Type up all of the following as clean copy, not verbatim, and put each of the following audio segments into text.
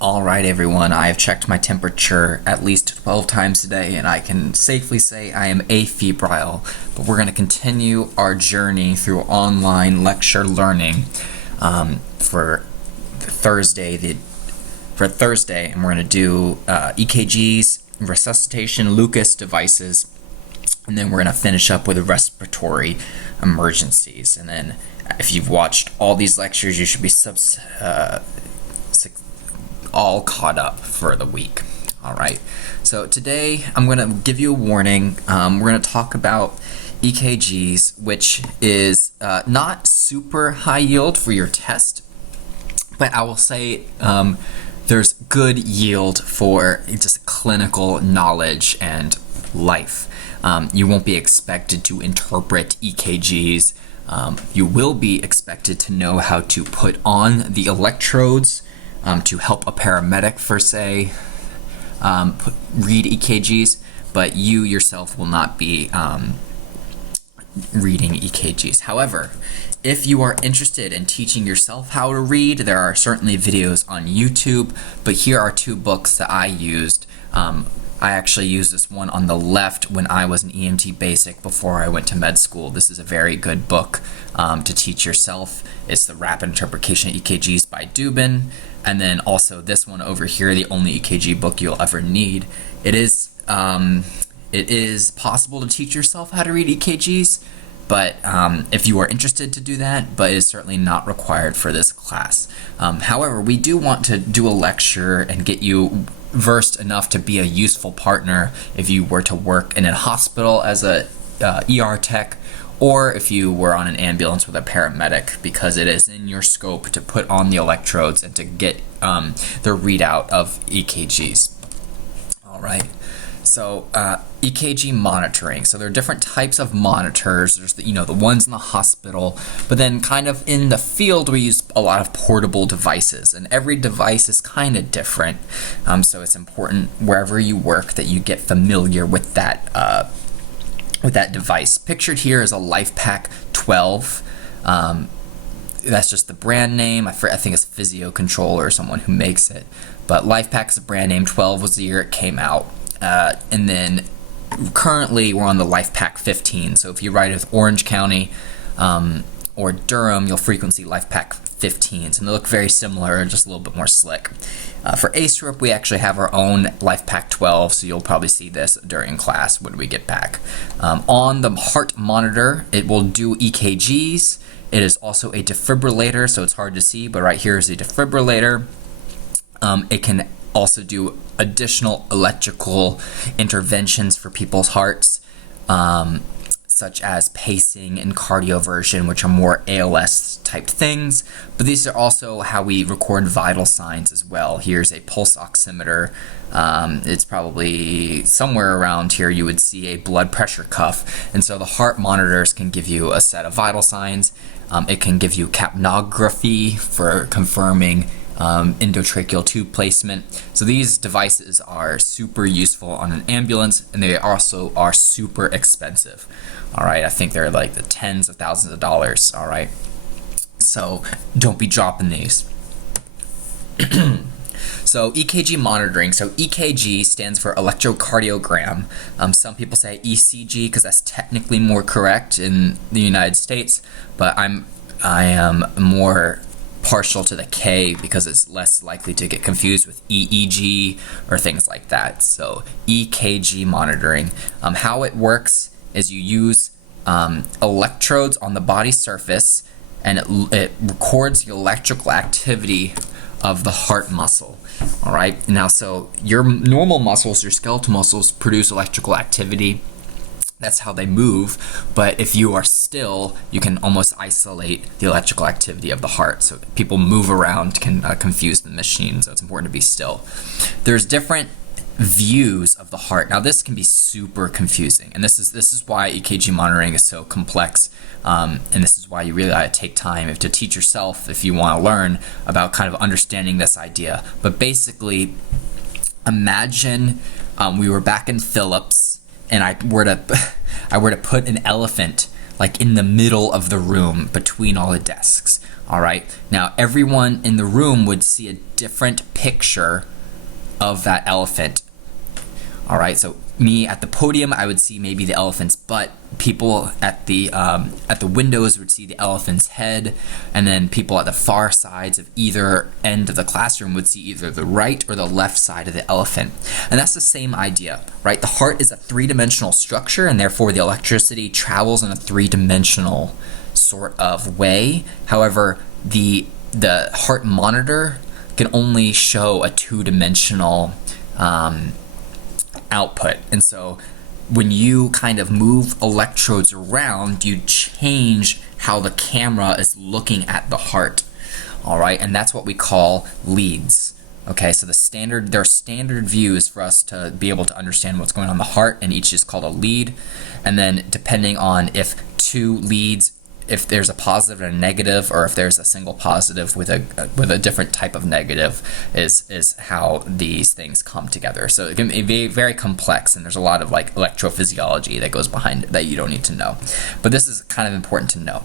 All right, everyone, I have checked my temperature at least 12 times today, and I can safely say I am afebrile. But we're going to continue our journey through online lecture learning for Thursday, and we're going to do EKGs, resuscitation, Lucas devices, and then we're going to finish up with respiratory emergencies. And then if you've watched all these lectures, you should be all caught up for the week. All right, so today I'm going to give you a warning. We're going to talk about EKGs, which is not super high yield for your test, but I will say there's good yield for just clinical knowledge and life. You won't be expected to interpret EKGs. You will be expected to know how to put on the electrodes to help a paramedic, for say, read EKGs, but you yourself will not be reading EKGs. However, if you are interested in teaching yourself how to read, there are certainly videos on YouTube, but here are two books that I used. I actually used this one on the left when I was an EMT basic before I went to med school. This is a very good book to teach yourself. It's the Rapid Interpretation of EKGs by Dubin. And then also this one over here, the only EKG book you'll ever need. It is possible to teach yourself how to read EKGs, but if you are interested to do that, but it's certainly not required for this class. However, we do want to do a lecture and get you versed enough to be a useful partner if you were to work in a hospital as a ER tech, or if you were on an ambulance with a paramedic, because it is in your scope to put on the electrodes and to get the readout of EKGs. All right. So EKG monitoring. So there are different types of monitors. There's the ones in the hospital, but then kind of in the field we use a lot of portable devices, and every device is kind of different. So it's important wherever you work that you get familiar with that device. Pictured here is a LifePak 12. That's just the brand name. I think it's Physio Control or someone who makes it, but LifePak is a brand name. 12 was the year it came out. And then currently we're on the LifePak 15. So if you ride with Orange County or Durham, you'll frequently see LifePak 15s, and they look very similar, just a little bit more slick. For ASRIP, we actually have our own LifePak 12, so you'll probably see this during class when we get back. On the heart monitor, it will do EKGs. It is also a defibrillator, so it's hard to see, but right here is a defibrillator. It can also do additional electrical interventions for people's hearts, such as pacing and cardioversion, which are more ALS type things, but these are also how we record vital signs as well. Here's a pulse oximeter. It's probably somewhere around here you would see a blood pressure cuff, and so the heart monitors can give you a set of vital signs. It can give you capnography for confirming endotracheal tube placement. So these devices are super useful on an ambulance, and they also are super expensive. All right, I think they're like the tens of thousands of dollars. All right, so don't be dropping these. So EKG monitoring. So EKG stands for electrocardiogram. Some people say ECG because that's technically more correct in the United States, but I am more partial to the K because it's less likely to get confused with EEG or things like that. So EKG monitoring. How it works is you use electrodes on the body surface, and it records the electrical activity of the heart muscle. All right. Now, so your normal muscles, your skeletal muscles, produce electrical activity. That's how they move, but if you are still, you can almost isolate the electrical activity of the heart. So people move around can confuse the machine, so it's important to be still. There's different views of the heart. Now this can be super confusing, and this is why EKG monitoring is so complex, and this is why you really ought to take time to teach yourself if you want to learn about kind of understanding this idea. But basically, imagine we were back in Phillips, and I were to put an elephant like in the middle of the room between all the desks. All right. Now everyone in the room would see a different picture of that elephant. All right. So me at the podium, I would see maybe the elephant's butt. People at the windows would see the elephant's head, and then people at the far sides of either end of the classroom would see either the right or the left side of the elephant. And that's the same idea, right? The heart is a three-dimensional structure, and therefore the electricity travels in a three-dimensional sort of way. However, the heart monitor can only show a two-dimensional output. And so when you kind of move electrodes around, you change how the camera is looking at the heart. All right, and that's what we call leads. Okay, so there are standard views for us to be able to understand what's going on in the heart, and each is called a lead. And then depending on if two leads, if there's a positive and a negative, or if there's a single positive with a different type of negative, is how these things come together. So it can be very complex, and there's a lot of like electrophysiology that goes behind it that you don't need to know. But this is kind of important to know.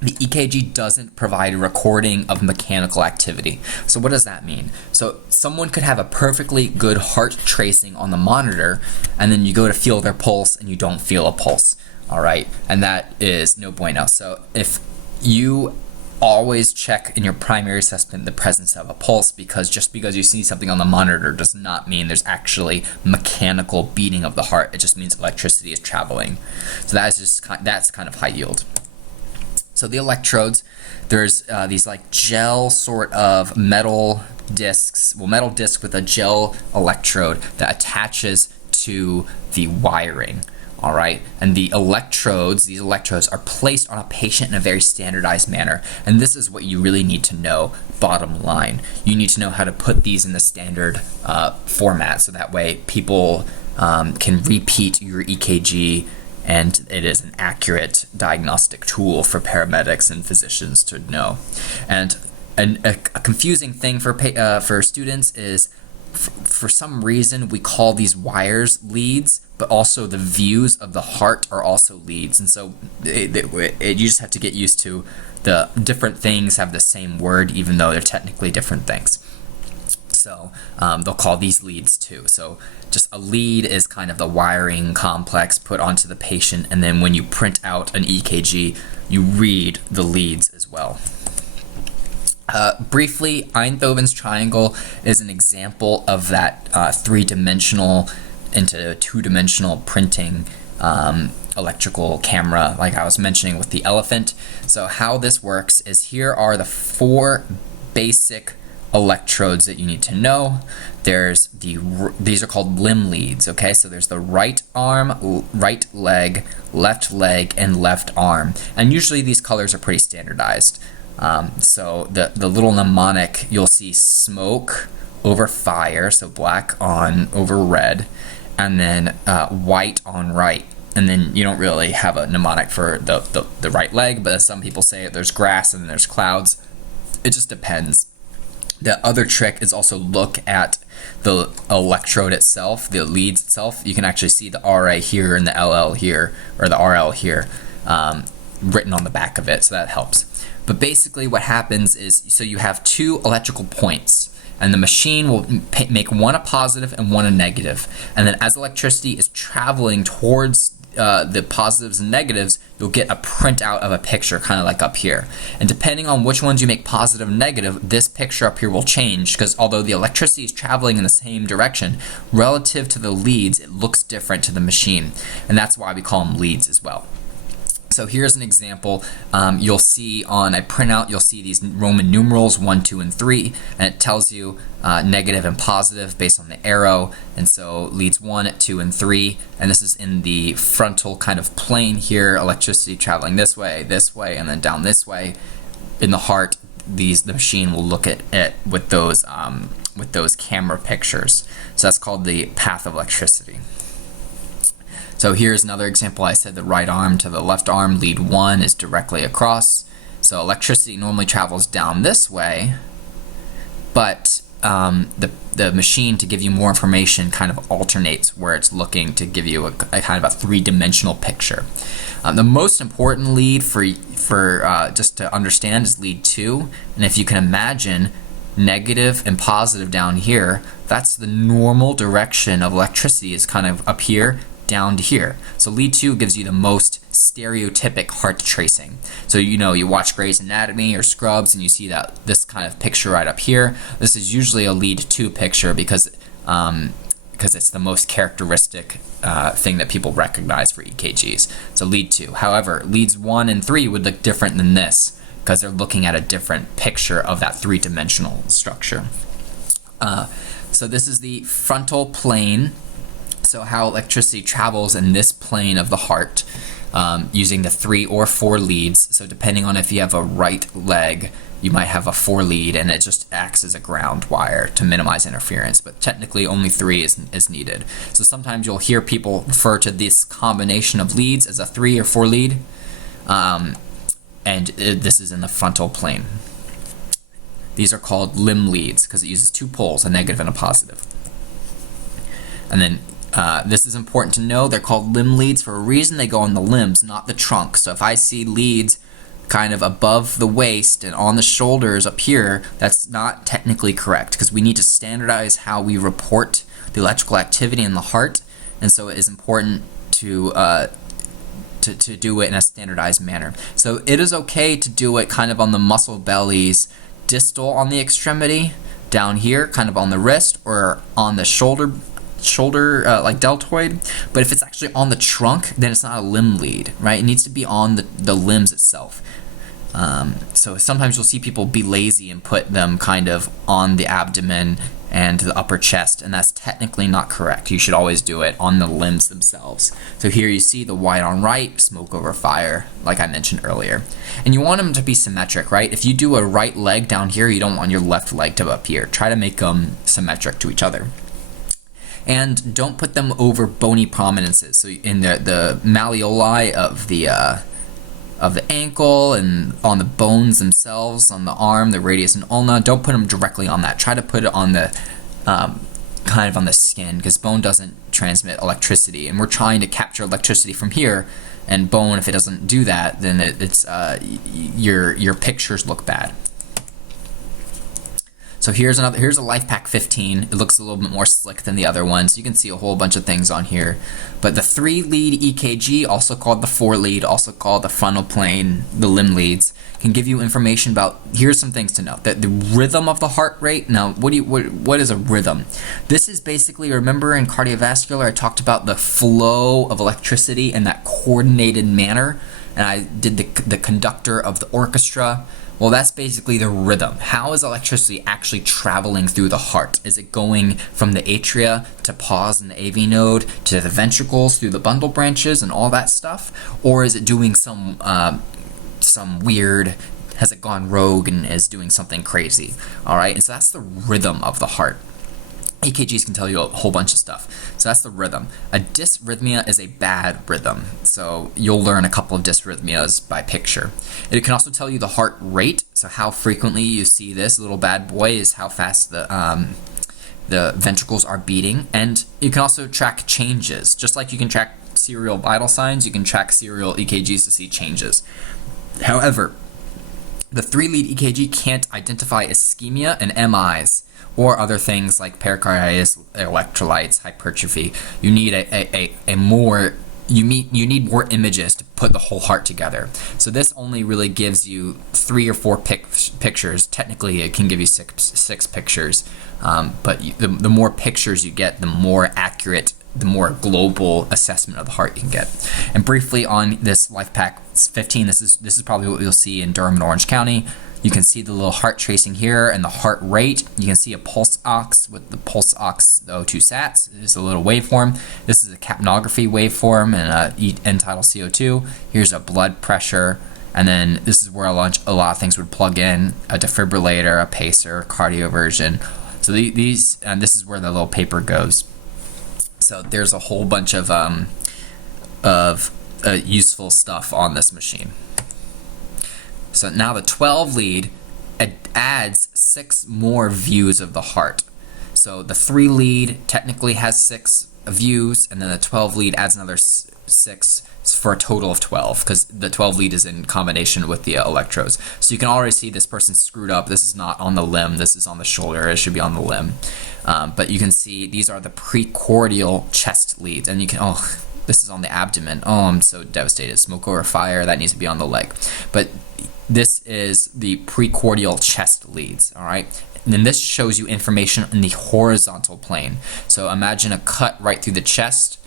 The EKG doesn't provide a recording of mechanical activity. So what does that mean? So someone could have a perfectly good heart tracing on the monitor, and then you go to feel their pulse and you don't feel a pulse. All right, and that is no bueno. So if you always check in your primary assessment the presence of a pulse, because just because you see something on the monitor does not mean there's actually mechanical beating of the heart. It just means electricity is traveling. So that's kind of high yield. So the electrodes, there's these like gel sort of metal discs, metal disc with a gel electrode that attaches to the wiring. All right, and these electrodes are placed on a patient in a very standardized manner. And this is what you really need to know, bottom line. You need to know how to put these in the standard format, so that way people can repeat your EKG, and it is an accurate diagnostic tool for paramedics and physicians to know. And a confusing thing for students is, for some reason we call these wires leads, but also the views of the heart are also leads. And so you just have to get used to the different things have the same word, even though they're technically different things. So they'll call these leads too. So just a lead is kind of the wiring complex put onto the patient, and then when you print out an EKG, you read the leads as well. Briefly, Einthoven's triangle is an example of that three-dimensional into two-dimensional printing electrical camera, like I was mentioning with the elephant. So how this works is, here are the four basic electrodes that you need to know. These are called limb leads, okay? So there's the right arm, right leg, and left arm. And usually these colors are pretty standardized. So the little mnemonic, you'll see smoke over fire, so black on over red, and then white on right. And then you don't really have a mnemonic for the right leg, but as some people say, there's grass and then there's clouds. It just depends. The other trick is also look at the electrode itself, the leads itself. You can actually see the RA here and the LL here, or the RL here, written on the back of it, so that helps. But basically what happens is, so you have two electrical points, and the machine will make one a positive and one a negative. And then as electricity is traveling towards the positives and negatives, you'll get a printout of a picture, kind of like up here. And depending on which ones you make positive and negative, this picture up here will change, because although the electricity is traveling in the same direction, relative to the leads, it looks different to the machine. And that's why we call them leads as well. So here's an example. You'll see on a printout, you'll see these Roman numerals 1, 2, and 3, and it tells you negative and positive based on the arrow. And so leads 1, 2, and 3, and this is in the frontal kind of plane here, electricity traveling this way, and then down this way. In the heart, the machine will look at it with those camera pictures. So that's called the path of electricity. So here's another example. I said the right arm to the left arm, lead 1 is directly across. So electricity normally travels down this way, but the machine, to give you more information, kind of alternates where it's looking to give you a kind of a three-dimensional picture. The most important lead for just to understand is lead 2, and if you can imagine negative and positive down here, that's the normal direction of electricity, is kind of up here down to here. So lead 2 gives you the most stereotypic heart tracing. So you watch Grey's Anatomy or Scrubs and you see that this kind of picture right up here. This is usually a lead 2 picture because it's the most characteristic thing that people recognize for EKGs. So lead 2. However, leads 1 and 3 would look different than this because they're looking at a different picture of that three-dimensional structure. So this is the frontal plane. So how electricity travels in this plane of the heart, using the 3 or 4 leads. So depending on if you have a right leg, you might have a 4 lead, and it just acts as a ground wire to minimize interference. But technically only 3 is needed. So sometimes you'll hear people refer to this combination of leads as a 3 or 4 lead, and this is in the frontal plane. These are called limb leads because it uses 2 poles, a negative and a positive. And then this is important to know, they're called limb leads for a reason. They go on the limbs, not the trunk. So if I see leads kind of above the waist and on the shoulders up here, that's not technically correct because we need to standardize how we report the electrical activity in the heart, and so it is important to do it in a standardized manner. So it is okay to do it kind of on the muscle bellies, distal on the extremity, down here, kind of on the wrist, or on the shoulder like deltoid. But if it's actually on the trunk, then it's not a limb lead, right? It needs to be on the limbs itself. So sometimes you'll see people be lazy and put them kind of on the abdomen and the upper chest, and that's technically not correct. You should always do it on the limbs themselves. So here you see the white on right, smoke over fire, like I mentioned earlier. And you want them to be symmetric, right? If you do a right leg down here, you don't want your left leg to up here. Try to make them symmetric to each other. And don't put them over bony prominences. So in the malleoli of the ankle and on the bones themselves, on the arm, the radius and ulna, don't put them directly on that. Try to put it on the kind of on the skin, because bone doesn't transmit electricity, and we're trying to capture electricity from here. And bone, if it doesn't do that, then it's your pictures look bad. So here's a LifePak 15. It looks a little bit more slick than the other ones. You can see a whole bunch of things on here. But the 3-lead EKG, also called the 4-lead, also called the frontal plane, the limb leads, can give you information about, here's some things to know. The rhythm of the heart rate. Now, what is a rhythm? This is basically, remember in cardiovascular, I talked about the flow of electricity in that coordinated manner, and I did the conductor of the orchestra. Well, that's basically the rhythm. How is electricity actually traveling through the heart? Is it going from the atria to pause in the AV node to the ventricles through the bundle branches and all that stuff? Or is it doing some weird, has it gone rogue and is doing something crazy? All right, and so that's the rhythm of the heart. EKGs can tell you a whole bunch of stuff. So that's the rhythm. A dysrhythmia is a bad rhythm. So you'll learn a couple of dysrhythmias by picture. It can also tell you the heart rate. So how frequently you see this little bad boy is how fast the ventricles are beating. And you can also track changes. Just like you can track serial vital signs, you can track serial EKGs to see changes. However, the 3-lead EKG can't identify ischemia and MIs, or other things like pericarditis, electrolytes, hypertrophy. You need you need more images to put the whole heart together. So this only really gives you 3 or 4 pictures. Technically, it can give you six pictures, but the more pictures you get, the more accurate, the more global assessment of the heart you can get. And briefly on this LifePak 15, this is probably what you'll see in Durham and Orange County. You can see the little heart tracing here and the heart rate. You can see a pulse ox with the pulse ox, the O2 sats. There's a little waveform. This is a capnography waveform and a end-tidal CO2. Here's a blood pressure. And then this is where a lot of things would plug in: a defibrillator, a pacer, cardioversion. So this is where the little paper goes. So there's a whole bunch of useful stuff on this machine. So now the 12-lead, it adds 6 more views of the heart. So the 3 lead technically has 6 views, and then the 12 lead adds another 6 for a total of 12, because the 12 lead is in combination with the electrodes. So you can already see this person screwed up. This is not on the limb, this is on the shoulder. It should be on the limb. But you can see these are the precordial chest leads, and you can, oh, this is on the abdomen. Oh, I'm so devastated. Smoke over fire, that needs to be on the leg. But this is the precordial chest leads, all right? And then this shows you information in the horizontal plane. So imagine a cut right through the chest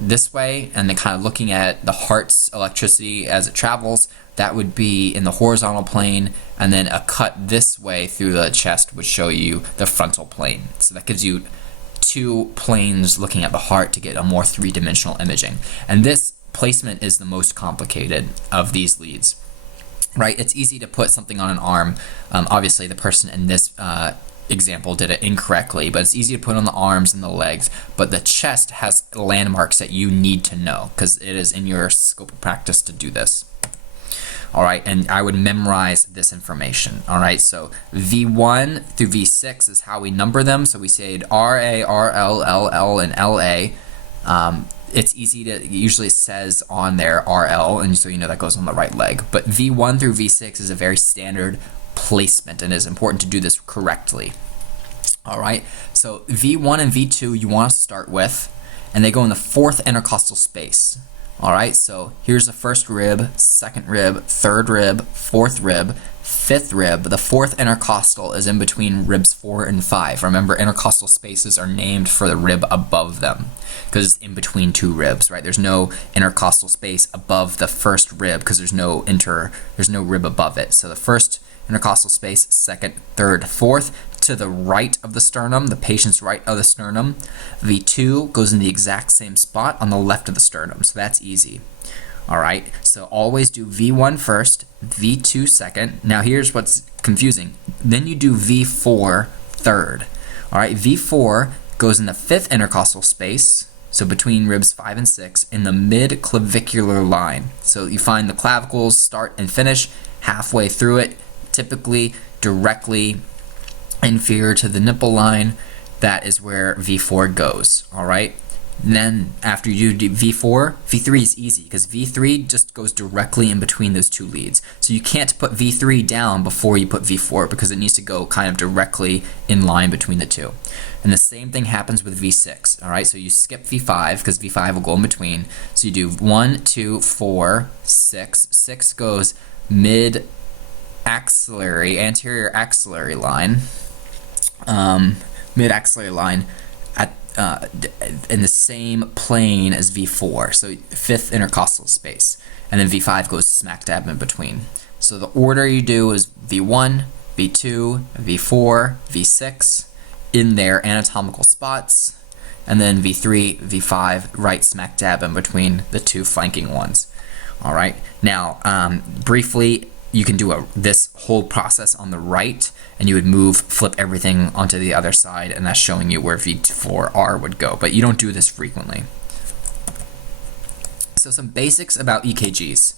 this way, and then kind of looking at the heart's electricity as it travels. That would be in the horizontal plane, and then a cut this way through the chest would show you the frontal plane. So that gives you 2 planes looking at the heart to get a more 3-dimensional imaging. And this placement is the most complicated of these leads. Right, it's easy to put something on an arm. Obviously, the person in this example did it incorrectly, but it's easy to put on the arms and the legs. But the chest has landmarks that you need to know, because it is in your scope of practice to do this. All right, and I would memorize this information. All right, so V1 through V6 is how we number them. So we say RA, RL, LL, and LA. It's easy to, usually it says on there RL, and so you know that goes on the right leg. But V1 through V6 is a very standard placement, and it is important to do this correctly. All right, so V1 and V2 you want to start with, and they go in the 4th intercostal space. All right, so here's the 1st rib, 2nd rib, 3rd rib, 4th rib, 5th rib. The 4th intercostal is in between ribs 4 and 5. Remember, intercostal spaces are named for the rib above them, because it's in between 2 ribs, right? There's no intercostal space above the 1st rib, because there's no rib above it. So the 1st intercostal space, 2nd, 3rd, 4th, to the right of the sternum, the patient's right of the sternum. V2 goes in the exact same spot on the left of the sternum, so that's easy. All right, so always do V1 first, V2 second. Now here's what's confusing. Then you do V4 third. All right, V4 goes in the 5th intercostal space, so between ribs 5 and 6, in the mid-clavicular line. So you find the clavicles start and finish halfway through it, typically directly inferior to the nipple line. That is where V4 goes, all right? And then after you do V4, V3 is easy, because V3 just goes directly in between those 2 leads. So you can't put V3 down before you put V4, because it needs to go kind of directly in line between the 2. And the same thing happens with V6, all right? So you skip V5, because V5 will go in between. So you do 1, 2, 4, 6. 6 goes mid-axillary, anterior axillary line, mid-axillary line, in the same plane as V4, so 5th intercostal space, and then V5 goes smack dab in between. So the order you do is V1, V2, V4, V6 in their anatomical spots, and then V3, V5 right smack dab in between the 2 flanking ones. All right, now briefly, you can do this whole process on the right, and you would flip everything onto the other side, and that's showing you where V4R would go, but you don't do this frequently. So some basics about EKGs.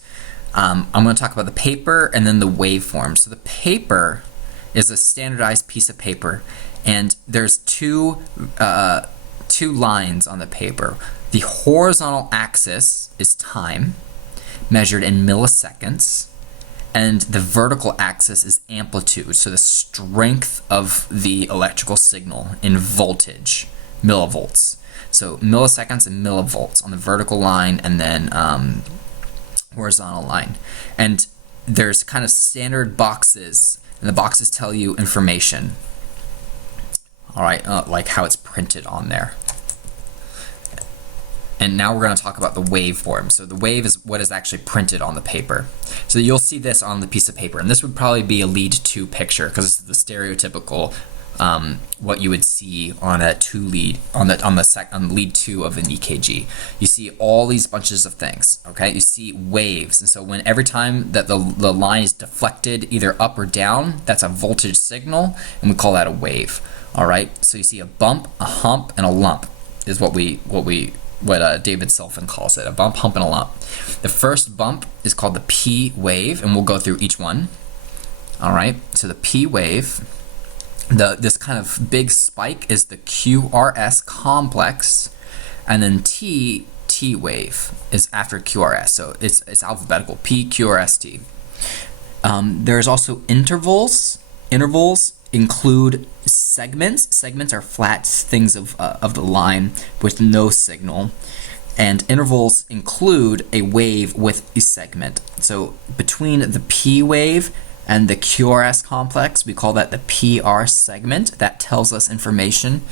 I'm going to talk about the paper and then the waveform. So the paper is a standardized piece of paper, and there's two lines on the paper. The horizontal axis is time, measured in milliseconds, and the vertical axis is amplitude, so the strength of the electrical signal in voltage, millivolts. So milliseconds and millivolts on the vertical line, and then horizontal line. And there's kind of standard boxes, and the boxes tell you information. All right, like how it's printed on there. And now we're going to talk about the waveform. So the wave is what is actually printed on the paper. So you'll see this on the piece of paper, and this would probably be a lead 2 picture, because it's the stereotypical what you would see on a 2 lead on lead 2 of an EKG. You see all these bunches of things. Okay, you see waves, and so every time that the line is deflected either up or down, that's a voltage signal, and we call that a wave. All right, so you see a bump, a hump, and a lump is what David Selfin calls it, a bump, hump, and a lump. The first bump is called the P wave, and we'll go through each one. All right, so the P wave, this kind of big spike is the QRS complex, and then T wave is after QRS, so it's alphabetical, P, QRS, T. There's also intervals. Intervals include segments. Segments are flat things of the line with no signal. And intervals include a wave with a segment. So between the P wave and the QRS complex, we call that the PR segment. That tells us information.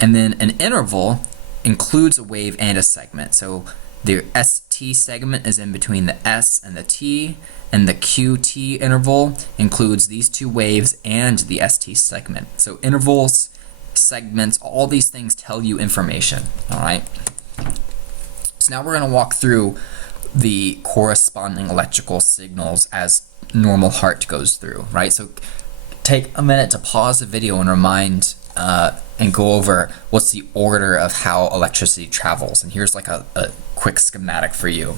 And then an interval includes a wave and a segment. So the ST segment is in between the S and the T, and the QT interval includes these two waves and the ST segment. So intervals, segments, all these things tell you information, all right? So now we're going to walk through the corresponding electrical signals as normal heart goes through, right? So take a minute to pause the video and remind and go over what's the order of how electricity travels. And here's like a quick schematic for you.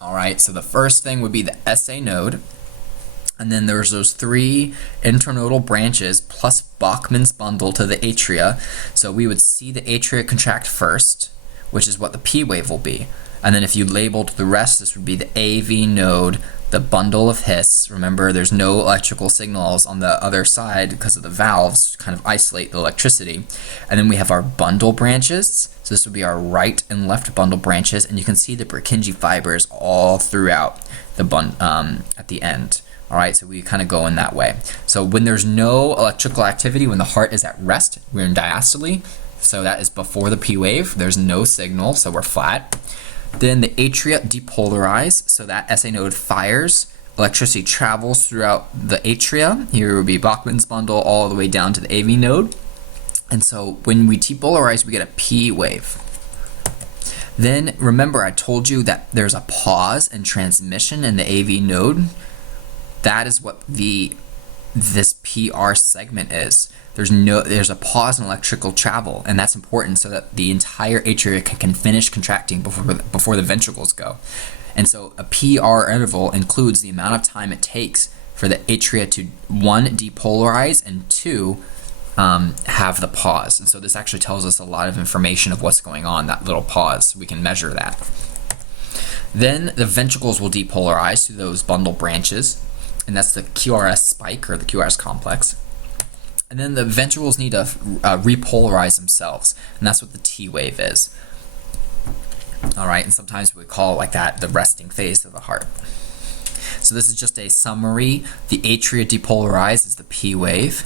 All right, so the first thing would be the SA node, and then there's those three internodal branches plus Bachmann's bundle to the atria. So we would see the atria contract first, which is what the P wave will be. And then if you labeled the rest, this would be the AV node, the bundle of His. Remember, there's no electrical signals on the other side because of the valves, kind of isolate the electricity. And then we have our bundle branches. So this would be our right and left bundle branches, and you can see the Purkinje fibers all throughout the at the end. All right, so we kind of go in that way. So when there's no electrical activity, when the heart is at rest, we're in diastole. So that is before the P wave. There's no signal, so we're flat. Then the atria depolarize, so that SA node fires. Electricity travels throughout the atria. Here would be Bachmann's bundle all the way down to the AV node. And so when we depolarize, we get a P wave. Then remember I told you that there's a pause in transmission in the AV node. That is what this PR segment is. There's a pause in electrical travel, and that's important so that the entire atria can finish contracting before the ventricles go. And so a PR interval includes the amount of time it takes for the atria to 1, depolarize, and 2, have the pause. And so this actually tells us a lot of information of what's going on, that little pause. We can measure that. Then the ventricles will depolarize through those bundle branches, and that's the QRS spike or the QRS complex. And then the ventricles need to repolarize themselves, and that's what the T wave is. All right, and sometimes we call it like that the resting phase of the heart. So this is just a summary. The atria depolarize is the P wave.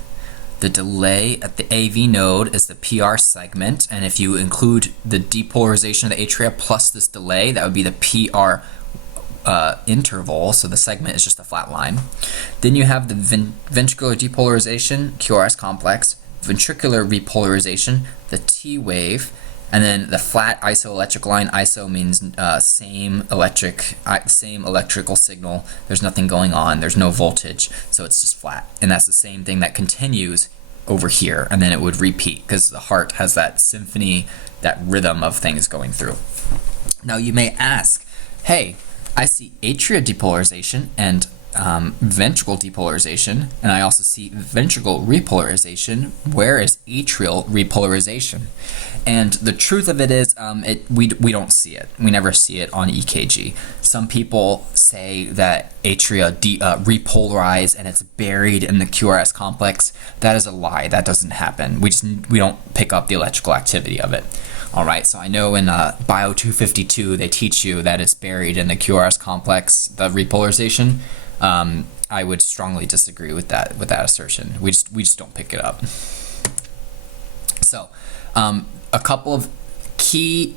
The delay at the AV node is the PR segment, and if you include the depolarization of the atria plus this delay, that would be the PR interval, so the segment is just a flat line. Then you have the ventricular depolarization, QRS complex, ventricular repolarization, the T wave, and then the flat isoelectric line. Iso means same electrical signal. There's nothing going on. There's no voltage, so it's just flat. And that's the same thing that continues over here, and then it would repeat because the heart has that symphony, that rhythm of things going through. Now you may ask, hey, I see atria depolarization and ventricle depolarization, and I also see ventricle repolarization. Where is atrial repolarization? And the truth of it is we don't see it. We never see it on EKG. Some people say that atria repolarize and it's buried in the QRS complex. That is a lie. That doesn't happen. We don't pick up the electrical activity of it. All right, so I know in Bio 252 they teach you that it's buried in the QRS complex, the repolarization. I would strongly disagree with that assertion. We just don't pick it up. So, a couple of key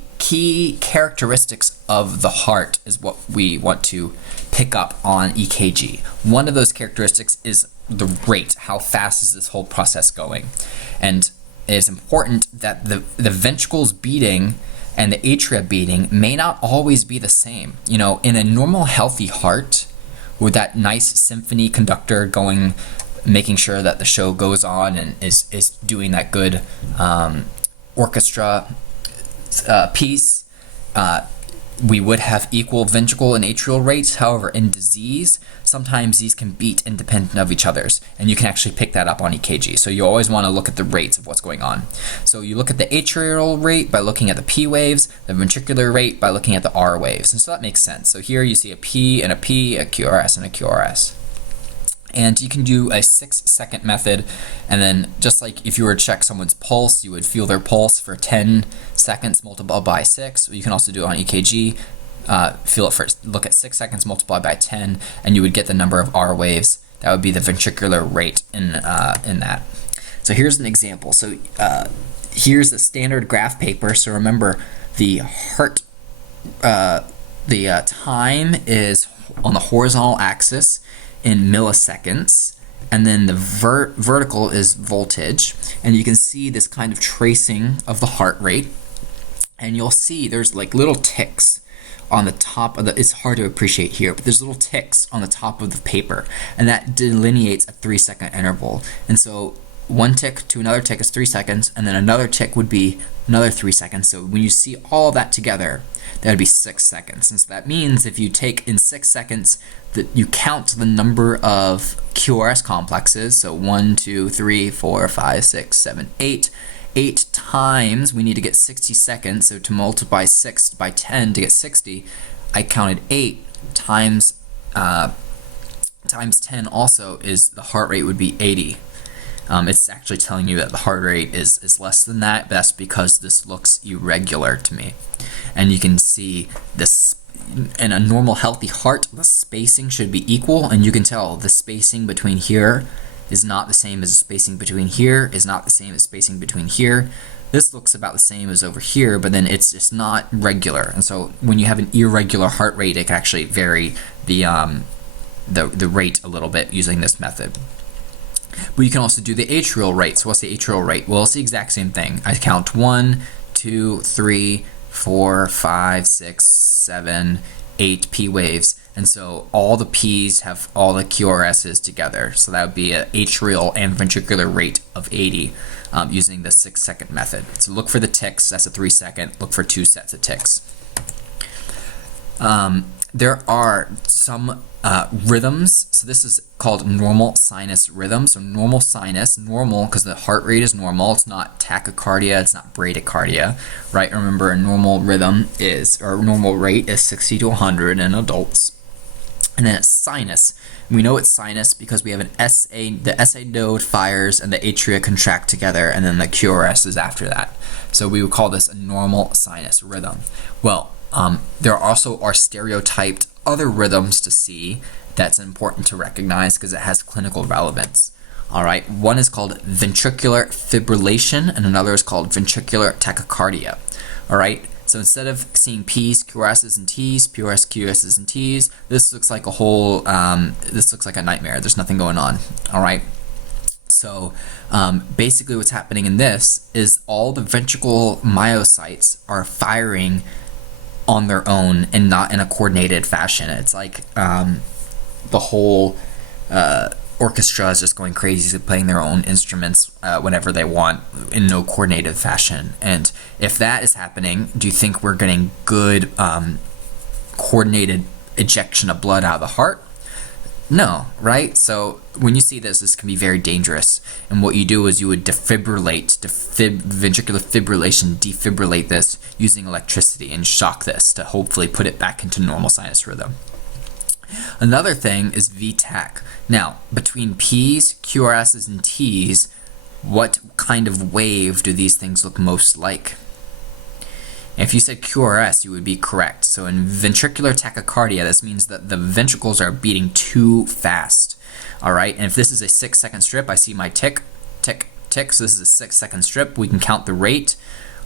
characteristics of the heart is what we want to pick up on EKG. One of those characteristics is the rate. How fast is this whole process going? And it is important that the ventricles beating and the atria beating may not always be the same. You know, in a normal healthy heart, with that nice symphony conductor going, making sure that the show goes on and is doing that good orchestra piece, we would have equal ventricle and atrial rates. However, in disease, sometimes these can beat independent of each other's, and you can actually pick that up on EKG. So you always want to look at the rates of what's going on. So you look at the atrial rate by looking at the P waves, the ventricular rate by looking at the R waves, and so that makes sense. So here you see a P and a P, a QRS and a QRS. And you can do a 6-second method, and then just like if you were to check someone's pulse, you would feel their pulse for 10 seconds multiplied by 6. You can also do it on EKG. Feel it first, look at 6 seconds multiplied by 10, and you would get the number of R waves. That would be the ventricular rate in that. So here's an example. So here's the standard graph paper. So remember, the heart, the time is on the horizontal axis in milliseconds, and then the vertical is voltage, and you can see this kind of tracing of the heart rate, and you'll see there's like little ticks on the top of the, it's hard to appreciate here, but there's little ticks on the top of the paper, and that delineates a 3-second interval. And so one tick to another tick is 3 seconds, and then another tick would be another 3 seconds. So when you see all of that together, that would be 6 seconds. And so that means if you take in 6 seconds, that you count the number of QRS complexes, so 1, 2, 3, 4, 5, 6, 7, 8. 8 times, we need to get 60 seconds, so to multiply 6 by 10 to get 60, I counted 8 times 10 also is the heart rate would be 80. It's actually telling you that the heart rate is less than that, but that's because this looks irregular to me. And you can see this in a normal healthy heart, the spacing should be equal, and you can tell the spacing between here is not the same as the spacing between here, is not the same as spacing between here. This looks about the same as over here, but then it's just not regular. And so when you have an irregular heart rate, it can actually vary the rate a little bit using this method. But you can also do the atrial rate. So what's the atrial rate? Well, it's the exact same thing. I count 1, 2, 3, 4, 5, 6, 7, 8 P waves. And so all the P's have all the QRS's together. So that would be an atrial and ventricular rate of 80 using the 6-second method. So look for the ticks. That's a 3-second. Look for 2 sets of ticks. There are some rhythms. So this is called normal sinus rhythm. So normal sinus, normal because the heart rate is normal. It's not tachycardia. It's not bradycardia, right? Remember, a normal rhythm is, or normal rate is 60 to 100 in adults. And then it's sinus. We know it's sinus because we have an the SA node fires and the atria contract together, and then the QRS is after that. So we would call this a normal sinus rhythm. Well, there also are stereotyped other rhythms to see that's important to recognize because it has clinical relevance. All right, one is called ventricular fibrillation, and another is called ventricular tachycardia. All right, so instead of seeing P's, QRS's, and T's, PRS, QS's, and T's, this looks like a whole, this looks like a nightmare. There's nothing going on. All right. So basically what's happening in this is all the ventricle myocytes are firing on their own and not in a coordinated fashion. It's like the whole orchestra is just going crazy, playing their own instruments whenever they want in no coordinated fashion. And if that is happening, do you think we're getting good coordinated ejection of blood out of the heart? No, right? So when you see this can be very dangerous. And what you do is you would defibrillate, ventricular fibrillation, defibrillate this using electricity and shock this to hopefully put it back into normal sinus rhythm. Another thing is VTAC. Now, between P's, QRS's, and T's, what kind of wave do these things look most like? If you said QRS, you would be correct. So in ventricular tachycardia, this means that the ventricles are beating too fast. All right, and if this is a 6-second strip, I see my tick, tick, tick. So this is a 6-second strip. We can count the rate.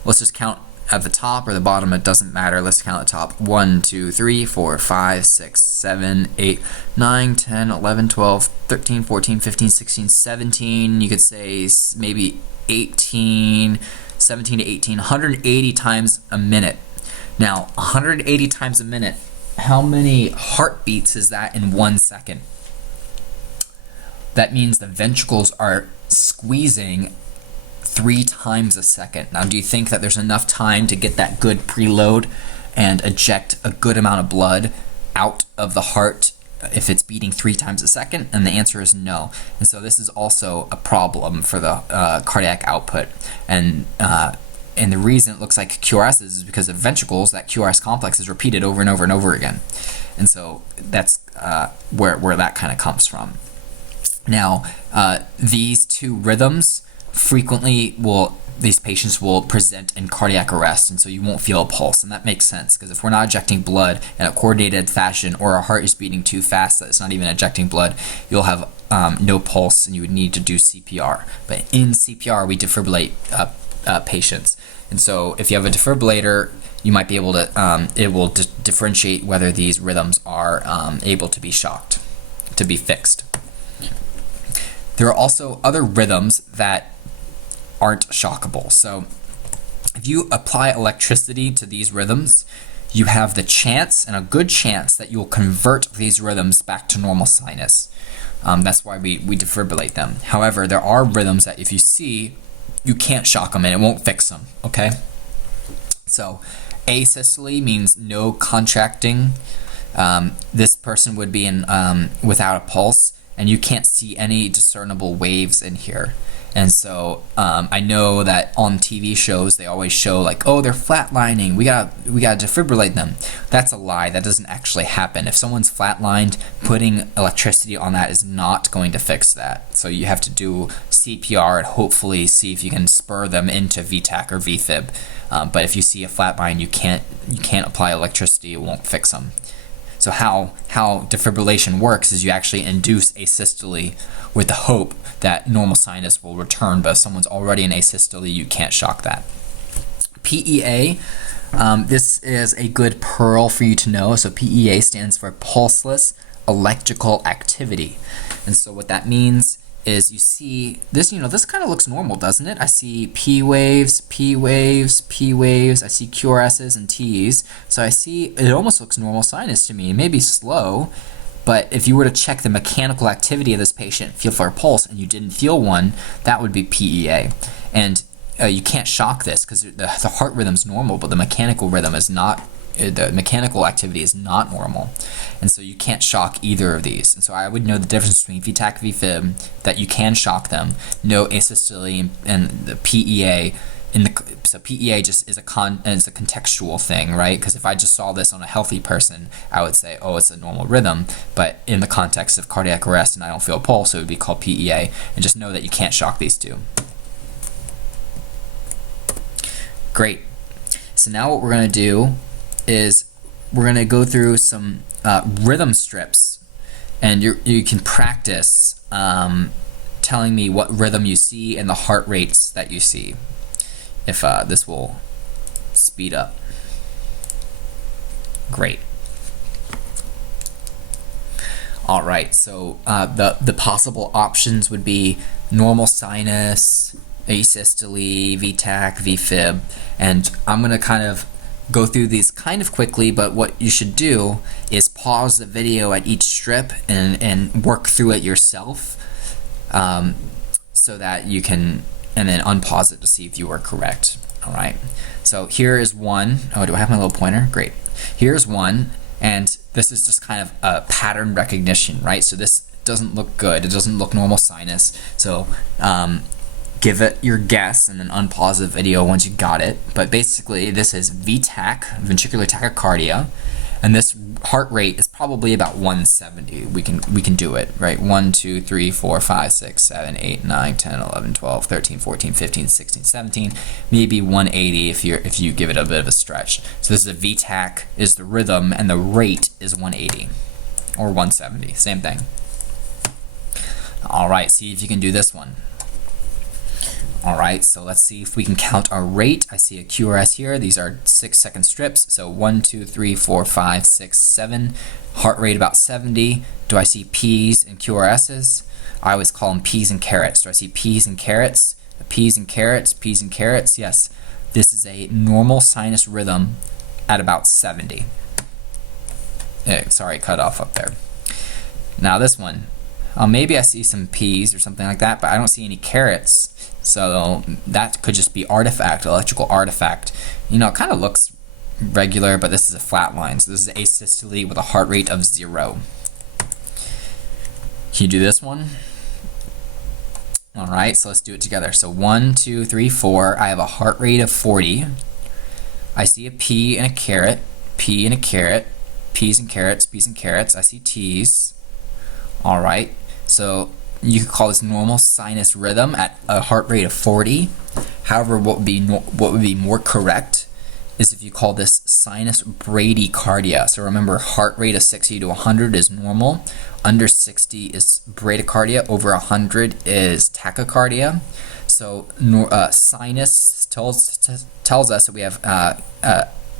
Let's just count at the top or the bottom. It doesn't matter. Let's count at the top. 1, 2, 3, 4, 5, 6, 7, 8, 9, 10, 11, 12, 13, 14, 15, 16, 17. You could say maybe 18, 17 to 18, 180 times a minute. Now, 180 times a minute, how many heartbeats is that in 1 second? That means the ventricles are squeezing 3 times a second. Now, do you think that there's enough time to get that good preload and eject a good amount of blood out of the heart if it's beating 3 times a second? And the answer is no. And so this is also a problem for the cardiac output. And the reason it looks like QRS is because of ventricles. That QRS complex is repeated over and over and over again. And so that's where that kind of comes from. Now, these two rhythms frequently these patients will present in cardiac arrest, and so you won't feel a pulse, and that makes sense, because if we're not ejecting blood in a coordinated fashion, or our heart is beating too fast that it's not even ejecting blood, you'll have no pulse, and you would need to do CPR. But in CPR, we defibrillate patients, and so if you have a defibrillator, you might be able to, it will differentiate whether these rhythms are able to be shocked, to be fixed. There are also other rhythms that aren't shockable. So if you apply electricity to these rhythms, you have the chance, and a good chance, that you'll convert these rhythms back to normal sinus. That's why we defibrillate them. However, there are rhythms that if you see, you can't shock them and it won't fix them, okay? So asystole means no contracting. This person would be in without a pulse, and you can't see any discernible waves in here. And so I know that on TV shows they always show like, oh, they're flatlining, we gotta defibrillate them. That's a lie. That doesn't actually happen. If someone's flatlined, putting electricity on that is not going to fix that. So you have to do CPR and hopefully see if you can spur them into VTAC or VFib. But if you see a flatline, you can't apply electricity. It won't fix them. So how defibrillation works is you actually induce asystole with the hope that normal sinus will return, but if someone's already in asystole, you can't shock that. PEA, this is a good pearl for you to know. So PEA stands for pulseless electrical activity. And so what that means is you see this, this kind of looks normal, doesn't it? I see P waves, P waves, P waves, I see QRSs and Ts. So I see it almost looks normal sinus to me. It may be slow, but if you were to check the mechanical activity of this patient, feel for a pulse, and you didn't feel one, that would be PEA. And you can't shock this because the heart rhythm's normal, but the mechanical rhythm is not. The mechanical activity is not normal, and so you can't shock either of these. And so I would know the difference between VTAC, VFib, that you can shock them, no asystole, and the PEA. So PEA just is a contextual thing, right? Because if I just saw this on a healthy person, I would say, oh, it's a normal rhythm. But in the context of cardiac arrest and I don't feel a pulse, it would be called PEA. And just know that you can't shock these two. Great. So now what we're going to do is we're going to go through some rhythm strips, and you can practice telling me what rhythm you see and the heart rates that you see, if this will speed up. Great. All right, so the possible options would be normal sinus, asystole, VTAC, VFib, and I'm going to kind of go through these kind of quickly, but what you should do is pause the video at each strip and work through it yourself, so that you can, and then unpause it to see if you are correct. All right, so here is one. Oh, do I have my little pointer? Great. Here's one, and this is just kind of a pattern recognition, right? So this doesn't look good. It doesn't look normal sinus. So give it your guess and then unpause the video once you got it. But basically this is VTAC, ventricular tachycardia, and this heart rate is probably about 170. We can do it, right? 1, 2, 3, 4, 5, 6, 7, 8, 9, 10, 11, 12, 13, 14, 15, 16, 17, maybe 180 if you give it a bit of a stretch. So this is a VTAC is the rhythm, and the rate is 180 or 170, same thing. All right, see if you can do this one. All right, so let's see if we can count our rate. I see a QRS here. These are 6-second strips. So 1, 2, 3, 4, 5, 6, 7. Heart rate about 70. Do I see P's and QRSs? I always call them P's and carrots. Do I see P's and carrots? P's and carrots, P's and carrots. Yes, this is a normal sinus rhythm at about 70. Sorry, cut off up there. Now this one. Maybe I see some P's or something like that, but I don't see any carrots. So that could just be artifact, electrical artifact. It kind of looks regular, but this is a flat line. So this is asystole with a heart rate of 0. Can you do this one? All right, so let's do it together. So 1, 2, 3, 4. I have a heart rate of 40. I see a P and a caret, P and a caret, P's and carrots, P's and carrots. I see T's. All right, so you could call this normal sinus rhythm at a heart rate of 40. However, what would be more correct is if you call this sinus bradycardia. So remember, heart rate of 60 to 100 is normal. Under 60 is bradycardia. Over 100 is tachycardia. So sinus tells us that we have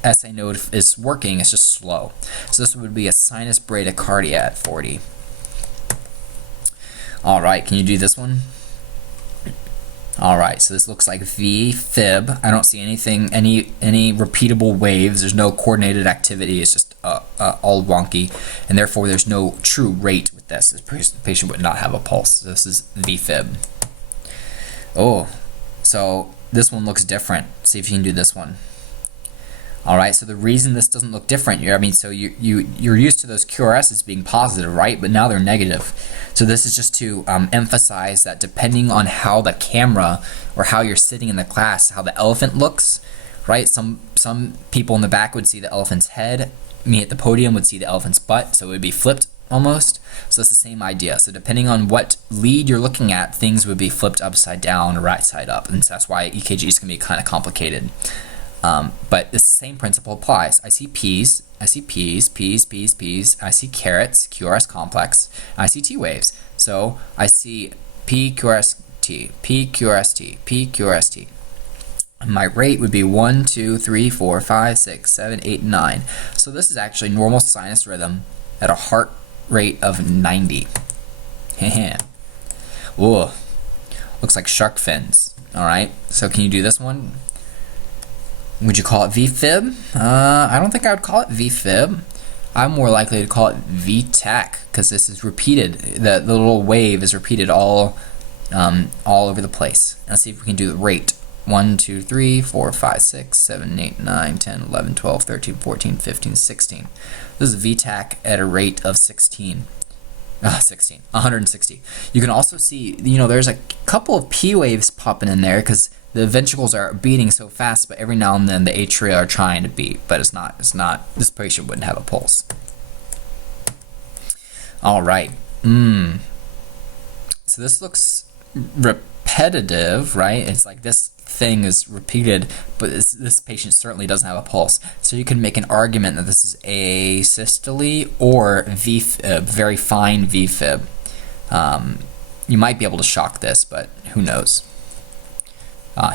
SA node is working. It's just slow. So this would be a sinus bradycardia at 40. All right, can you do this one? All right, so this looks like V fib. I don't see anything, any repeatable waves. There's no coordinated activity. It's just all wonky, and therefore there's no true rate with this. This patient would not have a pulse. This is V fib. Oh, so this one looks different. See if you can do this one. All right, so the reason this doesn't look different, you're used to those QRSs being positive, right? But now they're negative. So this is just to emphasize that depending on how the camera or how you're sitting in the class, how the elephant looks, right? Some people in the back would see the elephant's head. Me at the podium would see the elephant's butt, so it would be flipped almost. So it's the same idea. So depending on what lead you're looking at, things would be flipped upside down or right side up, and so that's why EKGs can be kind of complicated. But the same principle applies. I see P's, I see P's, P's, P's, P's, I see carets, QRS complex, I see T waves. So I see P, QRS, T, P, QRS, T, P, QRS, T. My rate would be 1, 2, 3, 4, 5, 6, 7, 8, 9. So this is actually normal sinus rhythm at a heart rate of 90. Whoa, looks like shark fins. All right, so can you do this one? Would you call it V-fib? I don't think I would call it V-fib. I'm more likely to call it V-tach because this is repeated. The little wave is repeated all over the place. Let's see if we can do the rate. 1, 2, 3, 4, 5, 6, 7, 8, 9, 10, 11, 12, 13, 14, 15, 16. This is V-tach at a rate of 16. 160. You can also see, there's a couple of P waves popping in there because the ventricles are beating so fast, but every now and then the atria are trying to beat, but it's not, this patient wouldn't have a pulse. All right. So this looks repetitive, right? It's like this thing is repeated, but this patient certainly doesn't have a pulse. So you can make an argument that this is asystole or V-fib, very fine V-fib. You might be able to shock this, but who knows?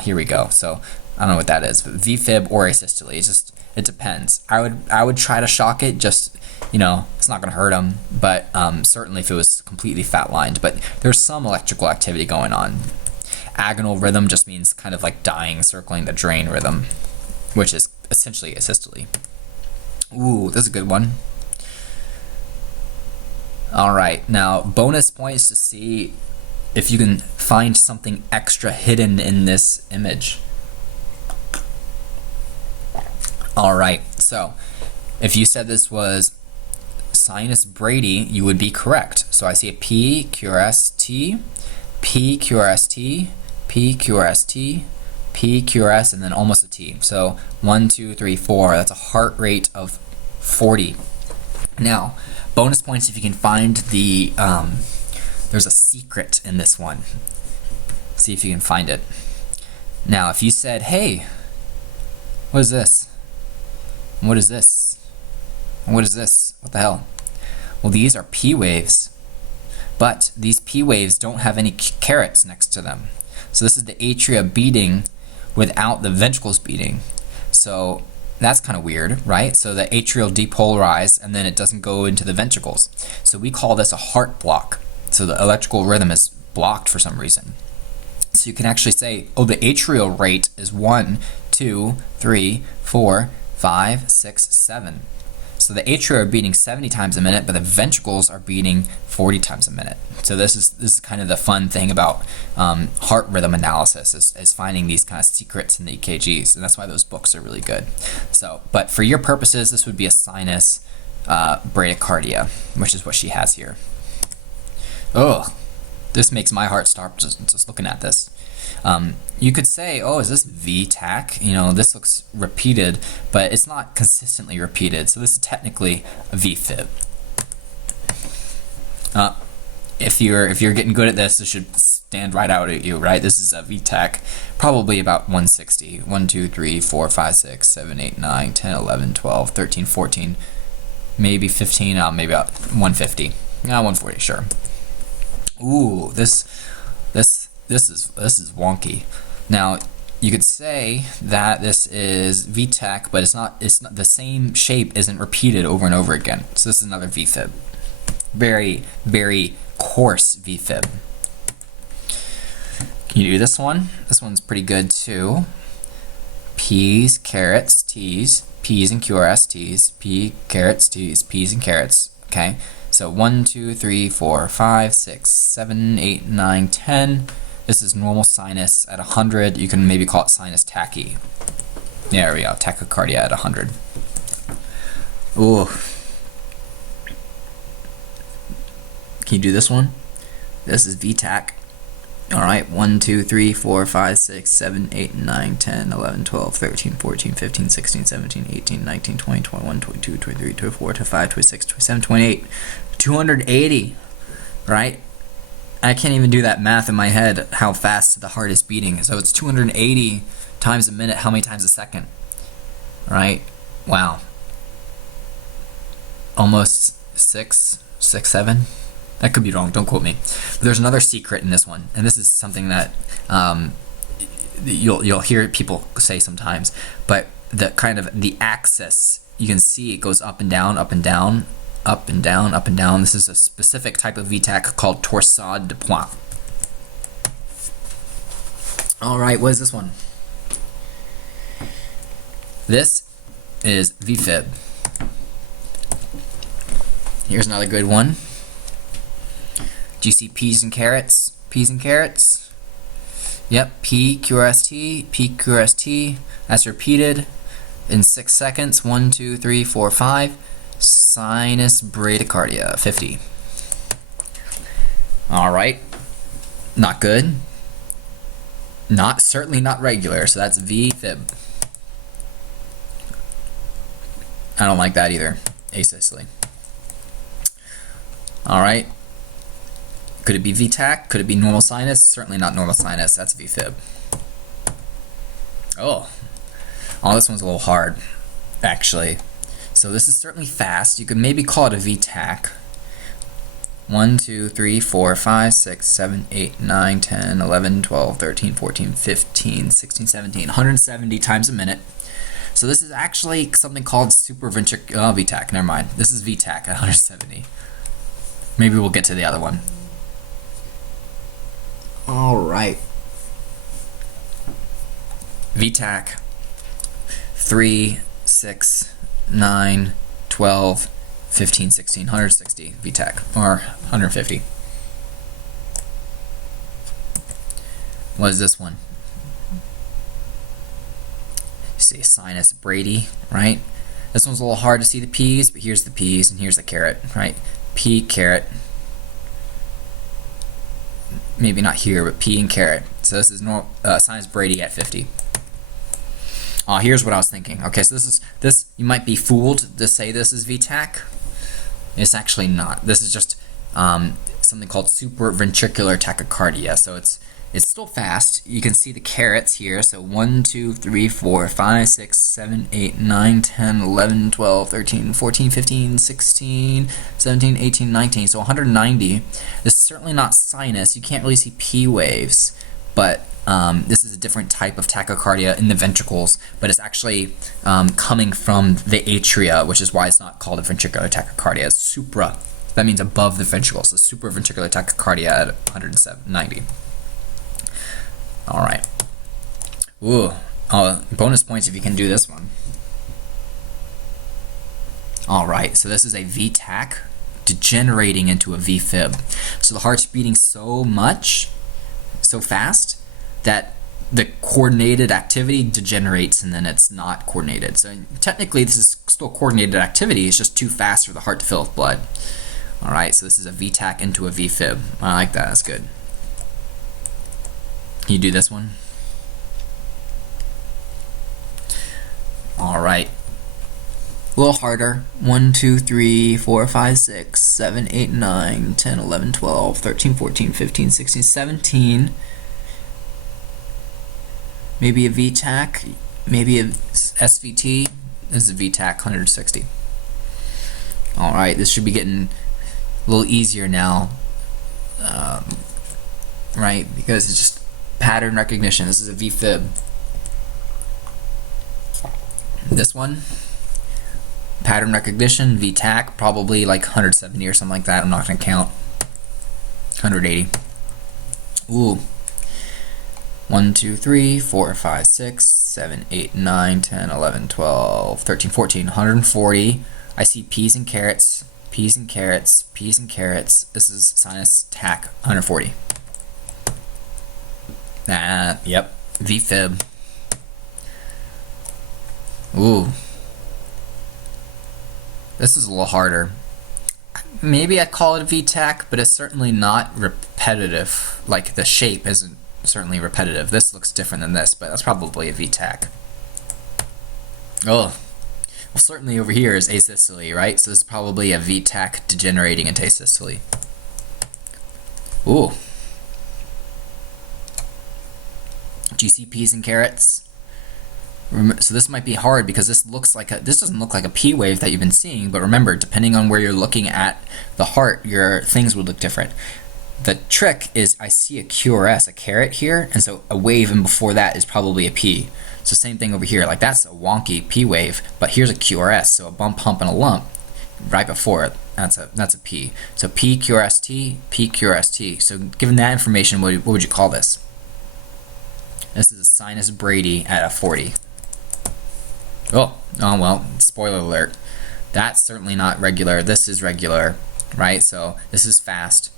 Here we go. So I don't know what that is, but V-fib or asystole, it depends. I would try to shock it. Just it's not going to hurt them, but certainly if it was completely fat-lined. But there's some electrical activity going on. Agonal rhythm just means kind of like dying, circling the drain rhythm, which is essentially asystole. Ooh, this is a good one. All right, now bonus points to see if you can find something extra hidden in this image. All right, so if you said this was sinus Brady, you would be correct. So I see a P, QRS, T, P, QRS, T, P, QRS, T, P, QRS, and then almost a T. So 1, 2, 3, 4, that's a heart rate of 40. Now, bonus points if you can find the, there's a secret in this one. See if you can find it. Now, if you said, hey, what is this? What is this? What is this? What the hell? Well, these are P waves, but these P waves don't have any carets next to them. So this is the atria beating without the ventricles beating. So that's kind of weird, right? So the atrial depolarized and then it doesn't go into the ventricles. So we call this a heart block. So the electrical rhythm is blocked for some reason. So you can actually say, oh, the atrial rate is 1, 2, 3, 4, 5, 6, 7. So So the atria are beating 70 times a minute, but the ventricles are beating 40 times a minute. So this is kind of the fun thing about heart rhythm analysis is finding these kind of secrets in the EKGs, and that's why those books are really good. So, but for your purposes, this would be a sinus bradycardia, which is what she has here. Oh, this makes my heart stop just looking at this. You could say, oh, is this V-tach? You know, this looks repeated, but it's not consistently repeated, so this is technically a V-fib. If you're getting good at this, this should stand right out at you, right? This is a V-tach, probably about 160. 1, 2, 3, 4, 5, 6, 7, 8, 9, 10, 11, 12, 13, 14, maybe 15, maybe about 150. 140, sure. Ooh, this is wonky. Now, you could say that this is V-tach, but it's not the same shape isn't repeated over and over again. So this is another V-fib. Very, very coarse V-fib. Can you do this one? This one's pretty good too. P's, carrots, T's, P's and QRS, T's, P, carrots, T's, P's and carrots. Okay, so 1, 2, 3, 4, 5, 6, 7, 8, 9, 10. This is normal sinus at 100. You can maybe call it sinus tachy. There we go, tachycardia at 100. Ooh. Can you do this one? This is V-tach. Alright, 1, 2, 3, 4, 5, 6, 7, 8, 9, 10, 11, 12, 13, 14, 15, 16, 17, 18, 19, 20, 21, 22, 23, 24, 25, 26, 27, 28. 280, right? I can't even do that math in my head, how fast the heart is beating. So it's 280 times a minute, how many times a second? Right? Wow. Almost 6, 7. That could be wrong, don't quote me. But there's another secret in this one, and this is something that you'll hear people say sometimes, but the kind of the axis, you can see it goes up and down, up and down, up and down, up and down. This is a specific type of V-tach called torsade de pointe. Alright, what is this one? This is V-fib. Here's another good one. Do you see P's and carrots? P's and carrots? Yep, P, QRST, P, QRST. That's repeated in 6 seconds. 1, 2, 3, 4, 5. Sinus bradycardia, 50. Alright. Not good. Certainly not regular, so that's V-fib. I don't like that either. Asystole. Alright. Could it be V-tach? Could it be normal sinus? Certainly not normal sinus. That's V-fib. Oh, this one's a little hard, actually. So this is certainly fast. You could maybe call it a V-tach. 1, 2, 3, 4, 5, 6, 7, 8, 9, 10, 11, 12, 13, 14, 15, 16, 17, 170 times a minute. So this is actually something called supraventricular V-tach. Never mind. This is V-tach at 170. Maybe we'll get to the other one. Alright. V-tach 3, 6, 9, 12, 15, 16, 160 V-tach, or 150. What is this one? You see sinus Brady, right? This one's a little hard to see the P's, but here's the P's and here's the caret, right? P, caret. Maybe not here, but P and caret. So this is sinus Brady at 50. Here's what I was thinking. Okay, so this you might be fooled to say this is V-tach. It's actually not. This is just something called supraventricular tachycardia. So it's still fast. You can see the carets here. So 1, 2, 3, 4, 5, 6, 7, 8, 9, 10, 11, 12, 13, 14, 15, 16, 17, 18, 19. So 190. This is certainly not sinus. You can't really see P waves, but this is a different type of tachycardia in the ventricles, but it's actually coming from the atria, which is why it's not called a ventricular tachycardia. It's supra. That means above the ventricles. So supraventricular tachycardia at 190. All right. Ooh. Bonus points if you can do this one. All right, so this is a V-tach degenerating into a V-fib. So the heart's beating so much, so fast, that the coordinated activity degenerates and then it's not coordinated. So technically this is still coordinated activity, it's just too fast for the heart to fill with blood. All right, so this is a V-tach into a V-fib. I like that, that's good. Can you do this one? All right. A little harder. 1, 2, 3, 4, 5, 6, 7, 8, 9, 10, 11, 12, 13, 14, 15, 16, 17. Maybe a V-tach, maybe a SVT. This is a V-tach 160. All right, this should be getting a little easier now, right? Because it's just pattern recognition. This is a V-fib. This one, pattern recognition, V-tach, probably like 170 or something like that. I'm not going to count. 180. Ooh. 1, 2, 3, 4, 5, 6, 7, 8, 9, 10, 11, 12, 13, 14, 140. I see peas and carrots, peas and carrots, peas and carrots. This is sinus tach 140. Yep, V-fib. Ooh. This is a little harder. Maybe I'd call it a V-tach, but it's certainly not repetitive. Like the shape isn't certainly repetitive. This looks different than this, but that's probably a V-tach. Oh. Well, certainly over here is asystole, right? So this is probably a V-tach degenerating into asystole. Ooh. Do you see peas and carrots? So this might be hard because this doesn't look like a P wave that you've been seeing, but remember, depending on where you're looking at the heart, your things would look different. The trick is I see a QRS, a caret here, and so a wave and before that is probably a P. So same thing over here, like that's a wonky P wave, but here's a QRS, so a bump, hump, and a lump right before it. That's a P. So P QRST, P QRST. So given that information, what would you call this? This is a sinus Brady at a 40. Oh well, spoiler alert. That's certainly not regular. This is regular, right? So this is fast.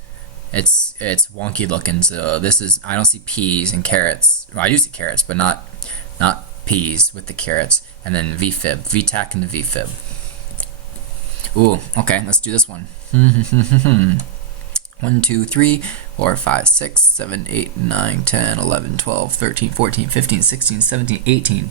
It's wonky looking. So this is, I don't see peas and carrots. Well, I do see carrots, but not peas with the carrots. And then V-fib, V-tach and the V-fib. Ooh, okay, let's do this one. 1, 2, 3, 4, 5, 6, 7, 8, 9, 10, 11, 12, 13, 14, 15, 16, 17, 18.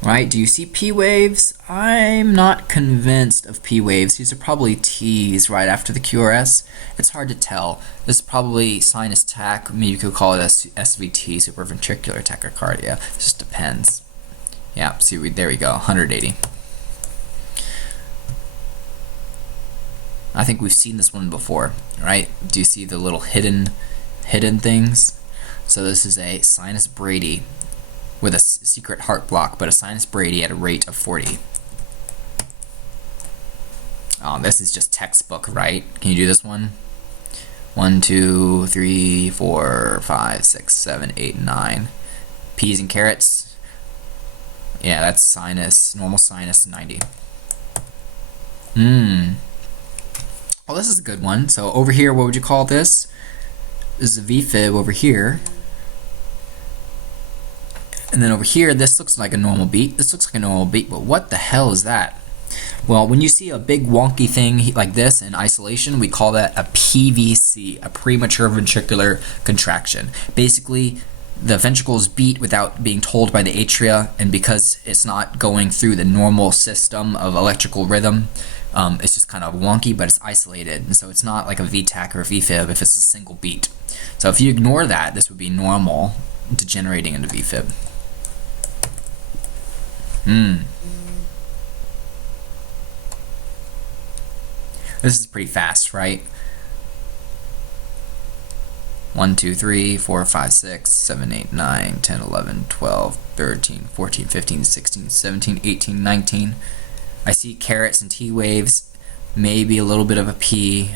Right, do you see P waves? I'm not convinced of P waves. These are probably T's right after the QRS. It's hard to tell. This is probably sinus tach. Maybe you could call it a SVT, supraventricular tachycardia. It just depends. Yeah, see, there we go, 180. I think we've seen this one before, right? Do you see the little hidden things? So this is a sinus Brady with a secret heart block, but a sinus Brady at a rate of 40. Oh, this is just textbook, right? Can you do this one? 1, 2, 3, 4, 5, 6, 7, 8, 9. Peas and carrots. Yeah, that's sinus, normal sinus 90. Well, this is a good one. So over here, what would you call this? This is a V-fib over here. And then over here, this looks like a normal beat. This looks like a normal beat, but what the hell is that? Well, when you see a big wonky thing like this in isolation, we call that a PVC, a premature ventricular contraction. Basically, the ventricles beat without being told by the atria, and because it's not going through the normal system of electrical rhythm, it's just kind of wonky, but it's isolated. And so it's not like a V-tach or a V-fib if it's a single beat. So if you ignore that, this would be normal degenerating into V-fib. This is pretty fast, right? 1, 2, 3, 4, 5, 6, 7, 8, 9, 10, 11, 12, 13, 14, 15, 16, 17, 18, 19. I see carrots and T waves, maybe a little bit of a P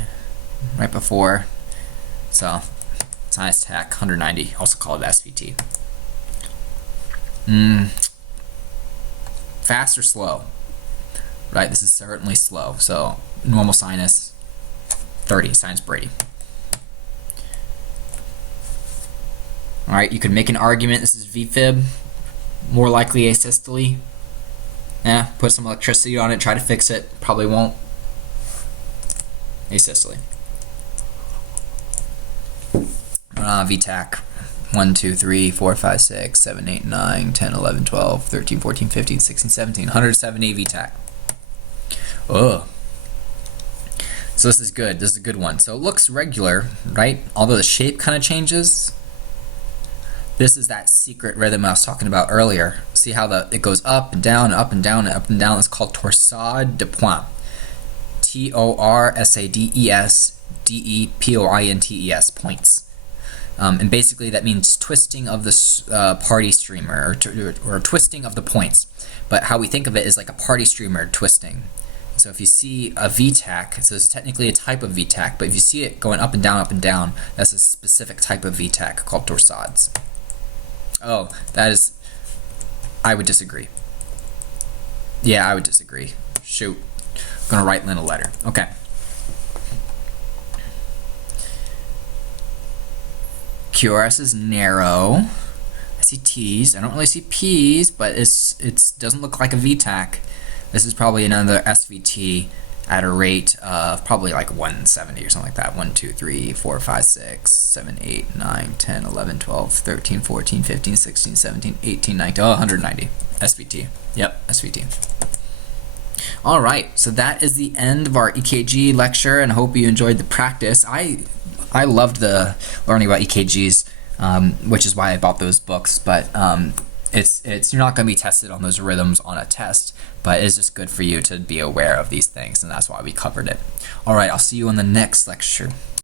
right before. So, sinus tach 190, also called SVT. Fast or slow? right? This is certainly slow. So normal sinus, 30, sinus Brady. All right, you could make an argument this is VFib, more likely asystole. Put some electricity on it, try to fix it. Probably won't. Asystole. VTAC. 1, 2, 3, 4, 5, 6, 7, 8, 9, 10, 11, 12, 13, 14, 15, 16, 17. 170 VTAC. Oh. So this is good. This is a good one. So it looks regular, right? Although the shape kind of changes. This is that secret rhythm I was talking about earlier. See how it goes up and down, up and down, and up and down. It's called torsade de pointe. Torsadepointes, points. And basically that means twisting of the party streamer, or twisting of the points. But how we think of it is like a party streamer twisting. So if you see a VTAC, so it's technically a type of VTAC, but if you see it going up and down, that's a specific type of VTAC called torsades. Oh, I would disagree. Yeah, I would disagree. Shoot. I'm going to write Lynn a letter. Okay. QRS is narrow. I see T's. I don't really see P's, but it doesn't look like a VTAC. This is probably another SVT at a rate of probably like 170 or something like that. 1, 2, 3, 4, 5, 6, 7, 8, 9, 10, 11, 12, 13, 14, 15, 16, 17, 18, 19, 190. SVT. Yep, SVT. All right, so that is the end of our EKG lecture, and I hope you enjoyed the practice. I loved the learning about EKGs, which is why I bought those books, but you're not going to be tested on those rhythms on a test, but it's just good for you to be aware of these things, and that's why we covered it. All right, I'll see you in the next lecture.